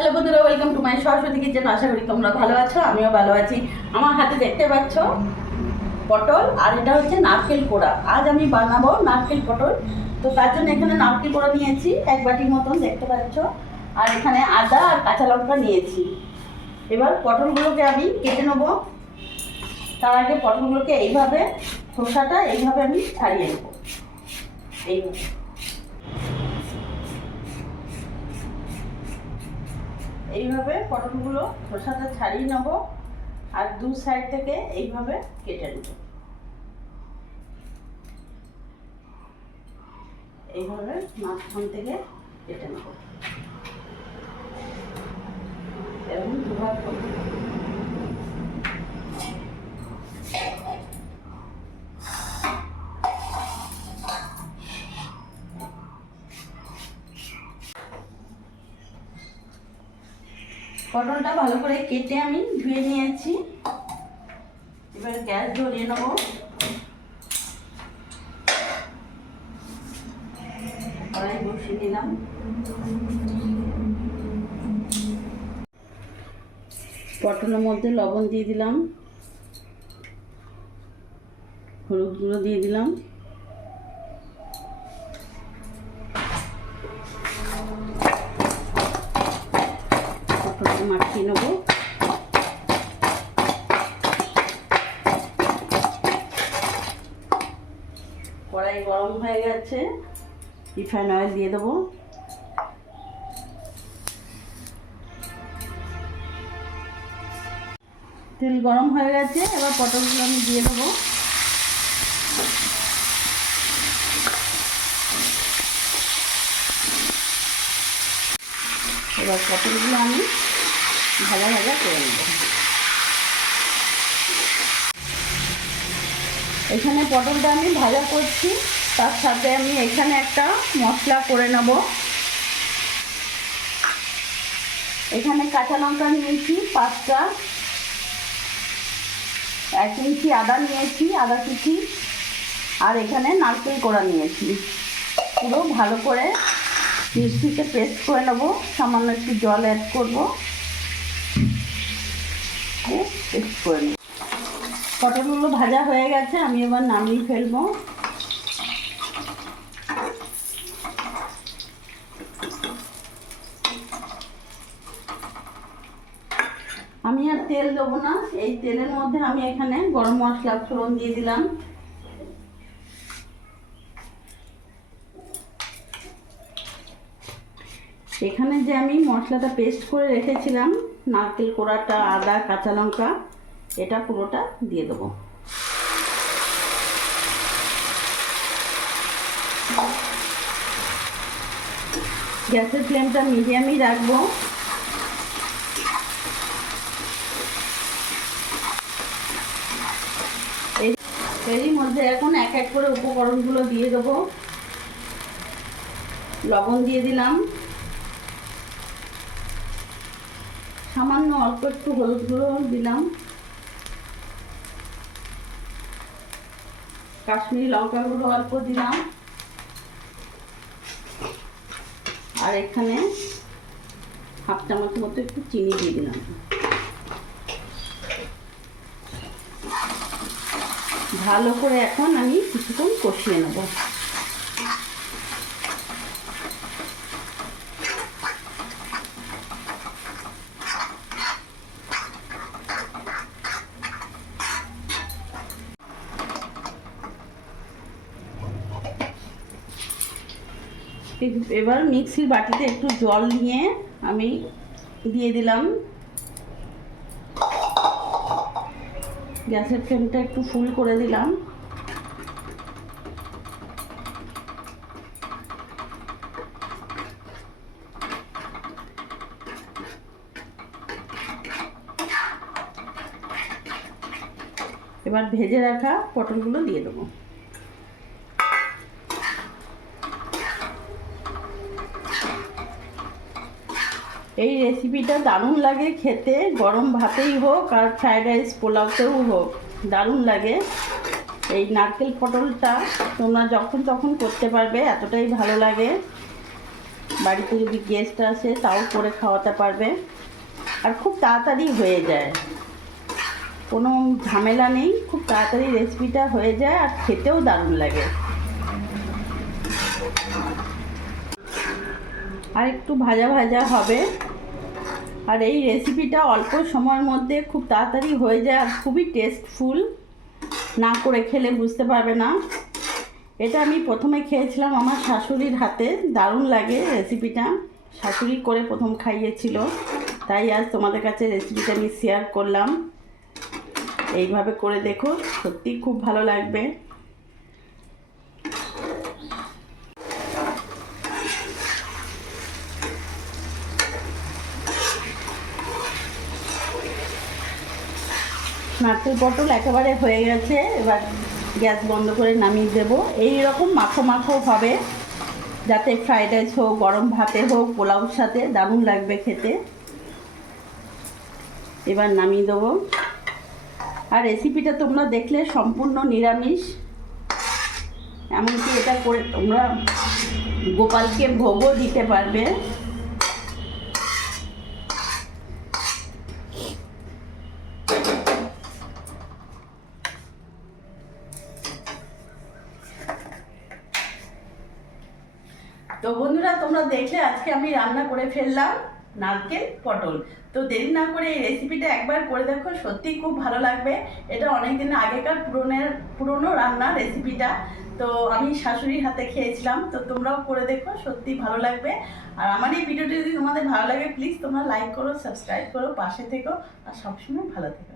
Hello বন্ধুরা, welcome to my Saraswati kitchen. আশা করি তোমরা ভালো আছো, আমিও ভালো আছি। আমার হাতে দেখতে পাচ্ছ পটল, আর এটা হচ্ছে নারকেল কোড়া। আজ আমি বানাবো নারকেল পটল। তো তার জন্য এখানে নারকেল কোড়া নিয়েছি 1 বাটির মতন, দেখতে পাচ্ছ। আর এখানে আদা আর কাঁচা লঙ্কা নিয়েছি। এবার পটলগুলোকে আমি কেটে নেবো। তার আগে পটলগুলোকে এইভাবে, খোসাটা এইভাবে আমি ছাড়িয়ে নেবো। এইভাবে এইভাবে পটলগুলো খোসাটা ছাড়িয়ে নেব, আর দু সাইড থেকে এইভাবে কেটে নেব। এইভাবে মাঝখান থেকে কেটে নেব, এরকম দুভাগ করব। পটলটা ভালো করে কেটে আমি ধুয়ে নিয়েছি। এবার গ্যাস ধরিয়ে নেব। কড়াই বসিয়ে দিলাম। পটলের মধ্যে লবণ দিয়ে দিলাম, হলুদ গুঁড়ো দিয়ে দিলাম, পটলটা মাখিয়ে নেব। কড়াই গরম হয়ে গেছে, রিফাইন অয়েল দিয়ে দেবো। তেল গরম হয়ে গেছে, এবার পটলগুলো আমি দিয়ে দেবো। এবার পটলগুলো আমি ভাজা ভাজা করে নেব। এখানে পটলটা আমি ভাজা করছি, তার সাথে আমি এখানে একটা মশলা করে নেব। এখানে কাঁচা লঙ্কা নিয়েছি 5টা, 1 ইঞ্চি আদা নিয়েছি, আদা কুচি, আর এখানে নারকেল কোড়া নিয়েছি। পুরো ভালো করে মিক্সিতে পেস্ট করে নেব। সামান্য একটু জল অ্যাড করব, পেস্ট করে নেব। পটলগুলো ভাজা হয়ে গেছে, আমি এবার নামিয়ে ফেলবো। আমি আর তেল দেবো না, এই তেলের মধ্যে আমি এখানে গরম মশলা ফোড়ন দিয়ে দিলাম। এখানে যে আমি মশলাটা পেস্ট করে রেখেছিলাম, নারকেল কোড়াটা, আদা, কাঁচা লঙ্কা, এটা পুরোটা দিয়ে দেবো। গ্যাসের ফ্লেমটা মিডিয়ামই রাখবো। এরই মধ্যে এখন এক এক করে উপকরণগুলো দিয়ে দেবো। লবণ দিয়ে দিলাম, সামান্য অল্প একটু হলুদ গুঁড়ো দিলাম, কাশ্মীরি লঙ্কা গুঁড়ো অল্প দিলাম, আর এখানে হাফ চামচ মতো একটু চিনি দিয়ে দিলাম। ভালো করে এখন আমি কিছুক্ষণ কষিয়ে নেব। এবার মিক্সির বাটিতে একটু জল নিয়ে আমি দিয়ে দিলাম। গ্যাসের ফ্লেমটা একটু ফুল করে দিলাম। এবার ভেজে রাখা পটলগুলো দিয়ে দেবো। এই রেসিপিটা দারুণ লাগে খেতে, গরম ভাতেই হোক আর ফ্রাইড রাইস পোলাওতেও হোক, দারুণ লাগে। এই নারকেল পটলটা তোমরা যখন তখন করতে পারবে, এতটাই ভালো লাগে। বাড়িতে যদি গেস্ট আসে তাও করে খাওয়াতে পারবে, আর খুব তাড়াতাড়ি হয়ে যায়, কোনো ঝামেলা নেই, খুব তাড়াতাড়ি রেসিপিটা হয়ে যায় আর খেতেও দারুণ লাগে। আর একটু ভাজা ভাজা হবে, আর এই রেসিপিটা অল্প সময়ের মধ্যে খুব তাড়াতাড়ি হয়ে যায় আর খুবই টেস্টফুল, না করে খেলে বুঝতে পারবে না। এটা আমি প্রথমে খেয়েছিলাম আমার শাশুড়ির হাতে, দারুণ লাগে রেসিপিটা, শাশুড়ি করে প্রথম খাইয়েছিল, তাই আজ তোমাদের কাছে রেসিপিটা আমি শেয়ার করলাম। এইভাবে করে দেখো, সত্যি খুব ভালো লাগবে। নারকেল পটল একেবারে হয়ে গেছে, এবার গ্যাস বন্ধ করে নামিয়ে দেবো। এই রকম মাখো মাখো হবে, যাতে ফ্রাইড রাইস হোক, গরম ভাতে হোক, পোলাওর সাথে দারুণ লাগবে খেতে। এবার নামিয়ে দেবো। আর রেসিপিটা তোমরা দেখলে সম্পূর্ণ নিরামিষ, এমনকি এটা করে তোমরা গোপালকে ভোগও দিতে পারবে। তো বন্ধুরা, তোমরা দেখলে আজকে আমি রান্না করে ফেললাম নারকেল পটল। তো দেরি না করে এই রেসিপিটা একবার করে দেখো, সত্যি খুব ভালো লাগবে। এটা অনেক দিন আগেকার পুরনো রান্না রেসিপিটা, তো আমি শাশুড়ির হাতে খেয়েছিলাম। তো তোমরাও করে দেখো, সত্যি ভালো লাগবে। আর আমার এই ভিডিওটি যদি তোমাদের ভালো লাগে, প্লিজ তোমরা লাইক করো, সাবস্ক্রাইব করো, পাশে থেকো, আর সবসময় ভালো থেকো।